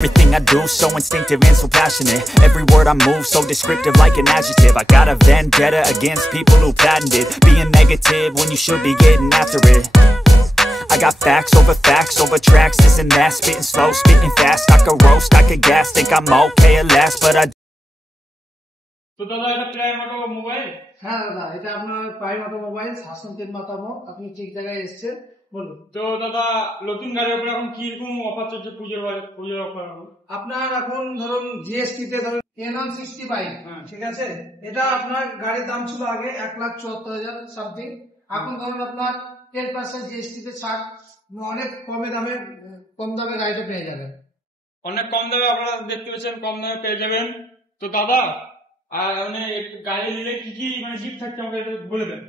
Everything I do so instinctive and so passionate. Every word I move so descriptive like an adjective. I got a vendetta against people who patented being negative when you should be getting after it. I got facts over tracks, this and that. Spitting slow, spitting fast. I could roast, I could gas. Think I'm okay at last, but I তো দাদা এটা প্রায় মতো mobile. হ্যাঁ দাদা, এটা আপনার প্রায় মতো মোবাইল শাসন 3 মতামত। আপনি ঠিক জায়গায় এসেছেন, বলুন। তো দাদা নতুন গাড়ির উপরে এখন কি রকম অফার চলছে পুজোর অফার? আপনার এখন ধরুন জিএসটি তে ধরুন N165, ঠিক আছে। এটা আপনার গাড়ির দাম ছিল আগে 1,74,000 সামথিং। এখন ধরুন আপনার 10% জিএসটি তে ছাড়, অনেক কম দামে গাড়িটা পেয়ে যাবেন। অনেক কম দামে আপনারা দেখতে পাচ্ছেন, কম দামে পেয়ে যাবেন। তো দাদা আর মানে গাড়ি নিলে কি কি মানে গিফট থাকছে আমাকে একটু বলে দেন।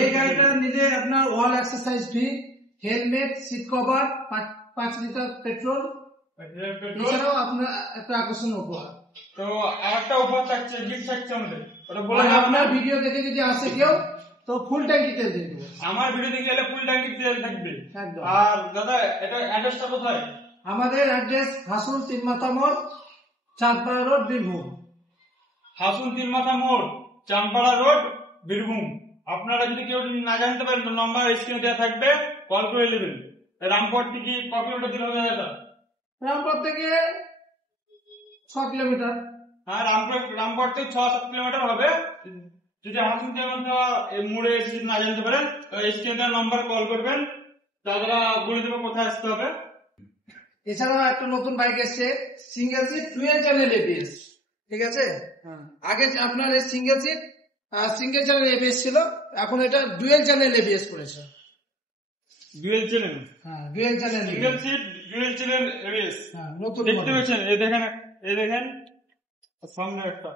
এই গাড়িটা নিলে আপনার all accessories free, helmet, seat cover, 5 litre petrol, এছাড়াও আপনার একটা আকর্ষণীয় উপহার। তো আরেকটা উপহার থাকছে, গিফট থাকছে আমাদের, ওটা বলে আপনার ভিডিও দেখে যদি আসে কেউ তো ফুল ট্যাঙ্কি তেল দিয়ে দেবো। আমার ভিডিও দেখে এলে ফুল ট্যাঙ্কি তেল থাকবে। একদম। আর দাদা এটা অ্যাড্রেসটা কোথায়? আমাদের অ্যাড্রেস হাসুল 3 মাথা মোড়, চাঁদপাড়া রোড, বীরভূম। হাসুন 3 মাথা মোড়, চাঁদপাড়া রোড, বীরভূম। আপনারা যদি কেউ না জানতে পারেন তো নাম্বার স্ক্রিনে দেওয়া থাকবে, কল করে নেবেন। রামপুর থেকে ক কিলোমিটার দূর হবে দাদা? রামপুর থেকে 6 কিলোমিটার। হ্যাঁ, রামপুর থেকে 6-7 কিলোমিটার হবে। যদি হাসুন 3 মাথা মোড়ে এসে যদি না জানতে পারেন তো স্ক্রিনে দেওয়া নাম্বার কল করবেন, তারা বলে দেবে কোথায় আসতে হবে। এছাড়াও একটা নতুন বাইক এসছে, single seat dual channel ABS, ঠিক আছে। আগে আপনার সিঙ্গেল চ্যানেল এবিএস ছিল, এখন এটা ডুয়াল চ্যানেল এবিএস করেছে। Dual channel? হ্যাঁ, dual channel. Single seat dual channel ABS. হ্যাঁ, নতুন দেখতে পাচ্ছেন, এই দেখেন সামনে একটা।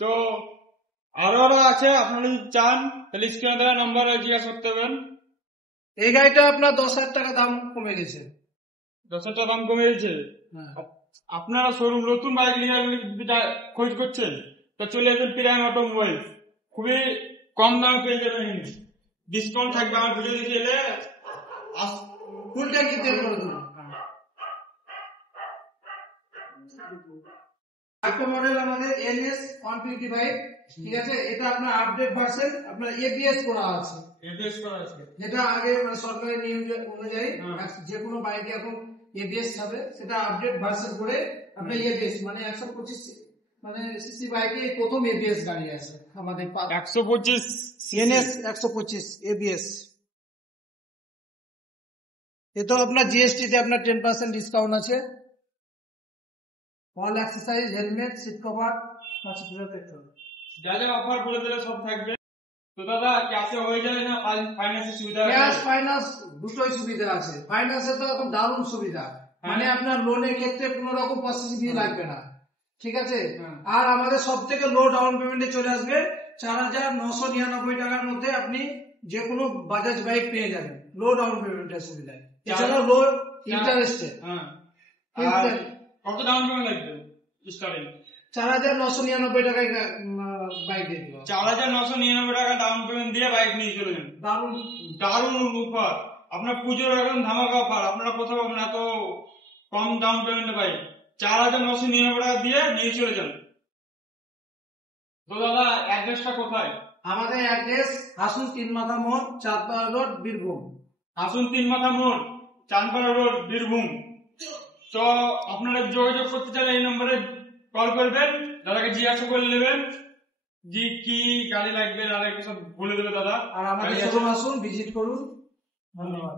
তো আরো আছে, আপনারা যদি চান তাহলে স্ক্রিনে দেওয়া নাম্বারে জিজ্ঞাসা করতে পারেন। এই গাড়িটা আপনার 10,000 টাকা দাম কমে গেছে। 10,000 টাকা দাম কমে গেছে। আপনারা শোরুম নতুন বাইক নিয়ে খোঁজ করছেন তো চলে আসবেন প্রাইম অটোমোবাইল, খুবই কম দামে পেয়ে যাবেন। ডিসকাউন্ট থাকবে আমার ভিডিও দেখে এলে। ফুল ট্যাঙ্কি তেল করে দেবো। একটা মডেল আমাদের NS125, ঠিক আছে। এটা আপনার আপডেট ভার্সন, আপনার এবিএস করা আছে। যেটা আগে সরকারের নিয়ম অনুযায়ী যে কোনো বাইকে এখন এবিএস হবে, সেটা আপডেট ভার্সন করে আপনার এবিএস মানে 125 মানে সিসি বাইকে প্রথম এবিএস গাড়ি আছে আমাদের 125 NS125 এবিএস। এটা আপনার জিএসটি তে আপনার 10% ডিসকাউন্ট আছে। All exercise, helmet, seat cover, 5 litre petrol, যা যা অফার বলে দিলে সব থাকবে। তো দাদা ক্যাশে হয়ে যাবে না ফাইন্যান্সের সুবিধা? ক্যাশ ফাইন্যান্স দুটোই সুবিধা আছে। ফাইন্যান্সে তো এখন দারুণ সুবিধা, মানে আপনার লোনের ক্ষেত্রে কোনো রকম প্রসেসিং ফি লাগবে না, ঠিক আছে। আর আমাদের সব থেকে লো ডাউন পেমেন্টে চলে আসবে 4,999 টাকার মধ্যে আপনি যে কোনো বাজাজ বাইক পেয়ে যাবেন লো ডাউন পেমেন্টের সুবিধায়। এছাড়াও লো ইন্টারেস্টে। কত ডাউন পেমেন্ট লাগবে স্টার্টিং? 4,999 টাকায় বাইক দিয়ে দিল। 4,999 টাকা ডাউন পেমেন্ট দিয়ে বাইক নিয়ে চলে যান। দারুণ অফার, আপনার পুজোর এখন ধামাকা অফার। আপনারা কোথাও পাবেন এত কম ডাউন পেমেন্টে বাইক? 4,999 টাকা দিয়ে নিয়ে চলে যান। তো দাদা অ্যাড্রেসটা কোথায়? আমাদের অ্যাড্রেস হাসুন 3 মাথা মোড়, চাঁদপাড়া রোড, বীরভূম। হাসুন 3 মাথা মোড়, চাঁদপাড়া রোড, বীরভূম। তো আপনারা যোগাযোগ করতে চাইলে এই নম্বরে কল করবেন, দাদাকে জিজ্ঞাসা করে নেবেন যে কি গাড়ি লাগবে, দাদা সব বলে দেবে দাদা। আর আমাদের শোরুম আসুন, ভিজিট করুন। ধন্যবাদ।